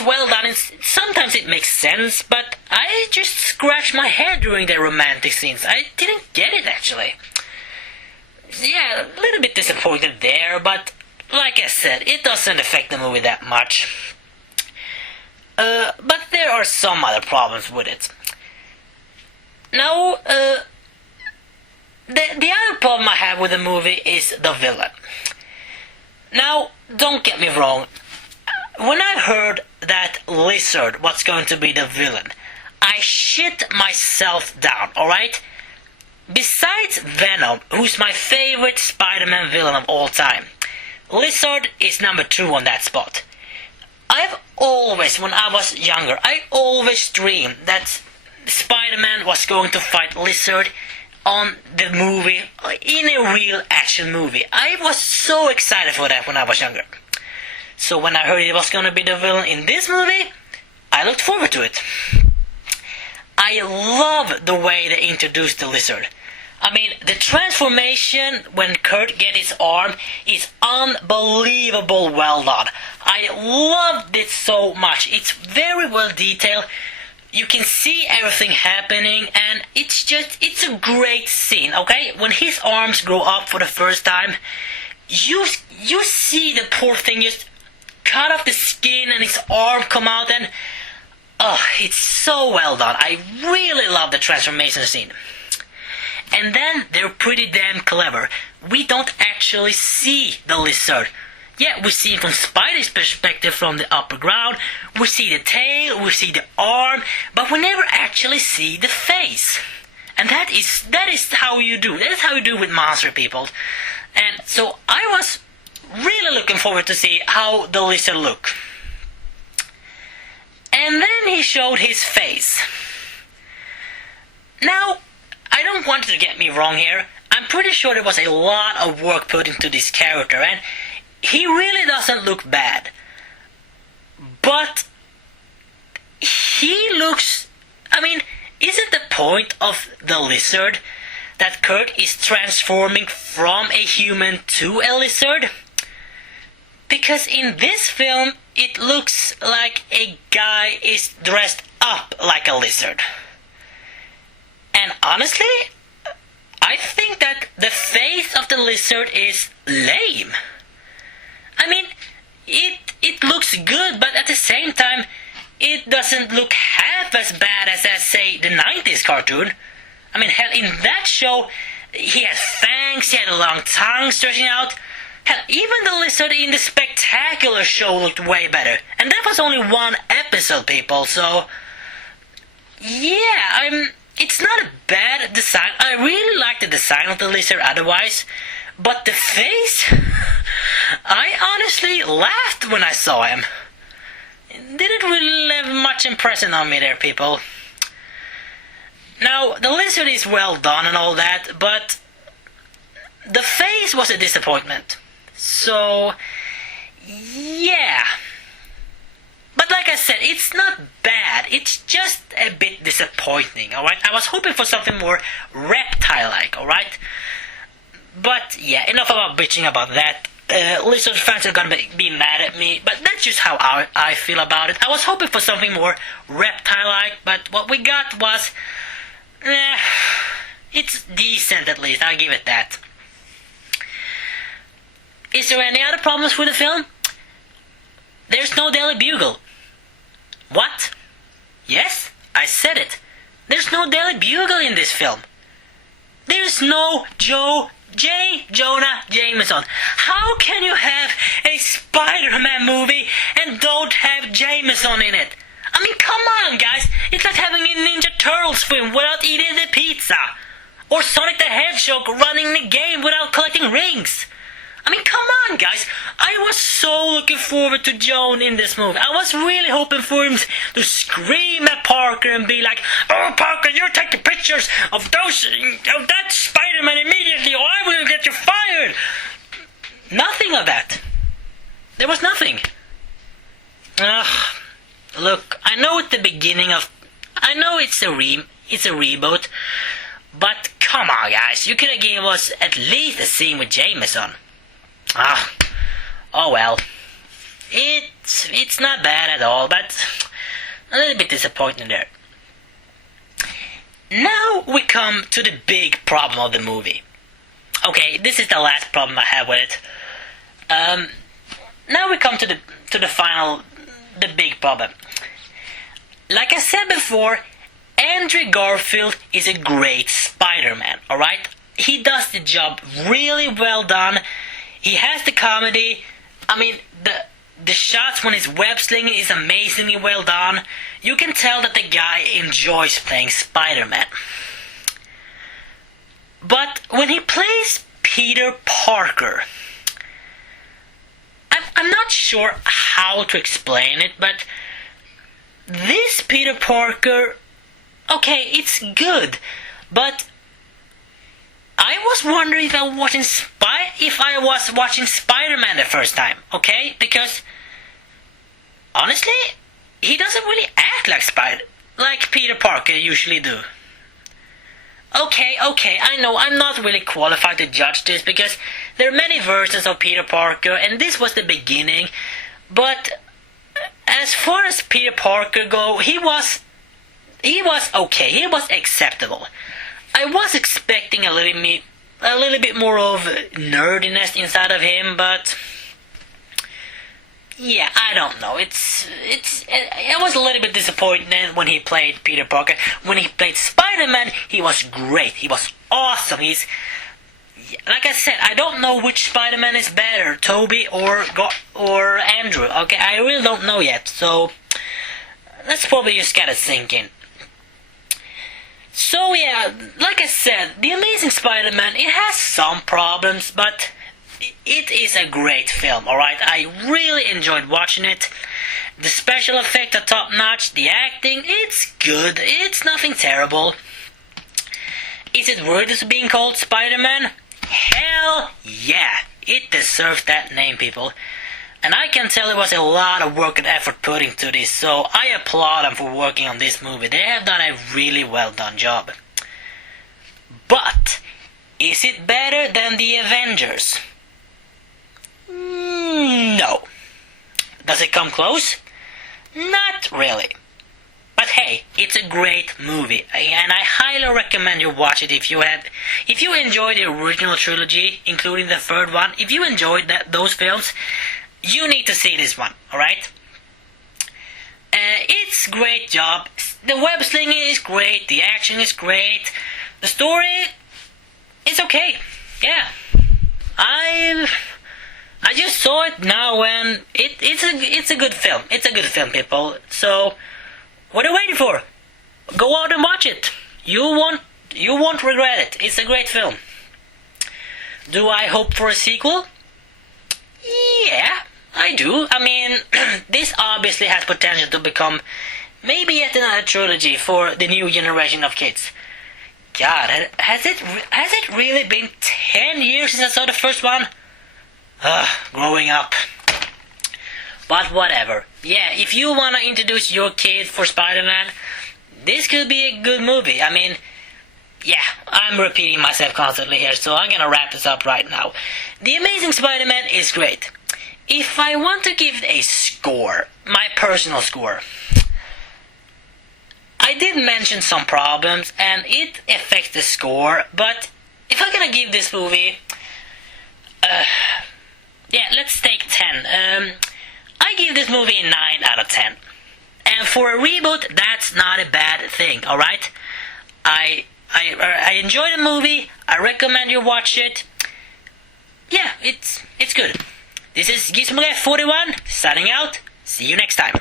well done, and sometimes it makes sense, but I just scratched my head during the romantic scenes. I didn't get it, actually. Yeah, a little bit disappointed there, but like I said, it doesn't affect the movie that much. But there are some other problems with it. Now, the other problem I have with the movie is the villain. Now, don't get me wrong. When I heard that Lizard was going to be the villain, I shit myself down, alright? Besides Venom, who's my favorite Spider-Man villain of all time, Lizard is number 2 on that spot. I've always, when I was younger, I always dreamed that Spider-Man was going to fight Lizard on the movie, in a real action movie. I was so excited for that when I was younger. So when I heard it was going to be the villain in this movie, I looked forward to it. I love the way they introduced the Lizard. I mean, the transformation when Kurt gets his arm is unbelievable well done. I loved it so much. It's very well detailed. You can see everything happening, and it's a great scene, okay? When his arms grow up for the first time, you see the poor thing just cut off the skin and his arm come out, and it's so well done. I really love the transformation scene. And then they're pretty damn clever. We don't actually see the Lizard. Yeah, we see it from Spidey's perspective from the upper ground. We see the tail, we see the arm, but we never actually see the face. And that is how you do. That is how you do with monster people. And so I was really looking forward to see how the Lizard look. And then he showed his face. Now, I don't want to get me wrong here. I'm pretty sure there was a lot of work put into this character, and he really doesn't look bad. But he looks... I mean, isn't the point of the Lizard that Kurt is transforming from a human to a lizard? Because in this film, it looks like a guy is dressed up like a lizard. And honestly, I think that the face of the Lizard is lame. I mean, it looks good, but at the same time, it doesn't look half as bad as, say, the 90s cartoon. I mean, hell, in that show, he had fangs, he had a long tongue stretching out. Hell, even the Lizard in the Spectacular show looked way better. And that was only one episode, people, so... Yeah, it's not a bad design. I really like the design of the Lizard otherwise. But the face... I honestly laughed when I saw him. It didn't really leave much impression on me there, people. Now, the Lizard is well done and all that, but... the face was a disappointment. So... yeah... But like I said, it's not bad, it's just a bit disappointing, alright? I was hoping for something more reptile-like, alright? But yeah, enough about bitching about that. Lizard fans are gonna be mad at me, but that's just how I feel about it. I was hoping for something more reptile-like, but what we got was... it's decent at least, I'll give it that. Is there any other problems with the film? There's no Daily Bugle. What? Yes, I said it. There's no Daily Bugle in this film. There's no Jonah Jameson. How can you have a Spider-Man movie and don't have Jameson in it? I mean, come on, guys. It's like having a Ninja Turtles film without eating the pizza. Or Sonic the Hedgehog running the game without collecting rings. I mean, come on, guys. I was so looking forward to Joan in this movie. I was really hoping for him to scream at Parker and be like, "Oh, Parker, you take the pictures of that Spider-Man immediately, or I will get you fired." Nothing of that. There was nothing. Look, I know it's the beginning of... I know it's a reboot, but come on, guys. You could have given us at least a scene with Jameson. Oh well. It's not bad at all, but a little bit disappointing there. Now we come to the big problem of the movie. Okay, this is the last problem I have with it. Now we come to the big problem. Like I said before, Andrew Garfield is a great Spider-Man, alright? He does the job really well done. He has the comedy. I mean, the shots when he's web slinging is amazingly well done. You can tell that the guy enjoys playing Spider-Man. But when he plays Peter Parker, I'm not sure how to explain it, but this Peter Parker, okay, it's good, but I was wondering if I was watching Spider-Man the first time, okay? Because honestly, he doesn't really act like Peter Parker usually do. Okay, I know I'm not really qualified to judge this because there are many versions of Peter Parker and this was the beginning, but as far as Peter Parker go, he was okay, he was acceptable. I was expecting a little bit more of nerdiness inside of him, but yeah, I don't know. I was a little bit disappointed when he played Peter Parker. When he played Spider-Man, he was great. He was awesome. Like I said, I don't know which Spider-Man is better, Tobey or Andrew. Okay, I really don't know yet. So let's probably just gotta sink in. So yeah, like I said, The Amazing Spider-Man, it has some problems, but it is a great film, alright? I really enjoyed watching it. The special effects are top notch, the acting, it's good, it's nothing terrible. Is it worthy of being called Spider-Man? Hell yeah, it deserves that name, people. And I can tell it was a lot of work and effort put into this, so I applaud them for working on this movie. They have done a really well done job. But, is it better than the Avengers? No. Does it come close? Not really. But hey, it's a great movie, and I highly recommend you watch it if you enjoyed the original trilogy, including the third one. If you enjoyed those films, you need to see this one, alright? It's a great job. The web slinging is great, the action is great, the story is okay. Yeah. I just saw it now and it's a good film. It's a good film, people. So what are you waiting for? Go out and watch it. You won't regret it. It's a great film. Do I hope for a sequel? Yeah, I do. I mean, this obviously has potential to become maybe yet another trilogy for the new generation of kids. God, has it really been 10 years since I saw the first one? Growing up. But whatever. Yeah, if you want to introduce your kid for Spider-Man, this could be a good movie. I mean, yeah, I'm repeating myself constantly here, so I'm gonna wrap this up right now. The Amazing Spider-Man is great. If I want to give it a score, my personal score, I did mention some problems, and it affects the score, but if I'm gonna give this movie, yeah, let's take 10. I give this movie a 9 out of 10. And for a reboot, that's not a bad thing, alright? I enjoy the movie, I recommend you watch it. Yeah, it's good. This is Gizmo41, signing out. See you next time.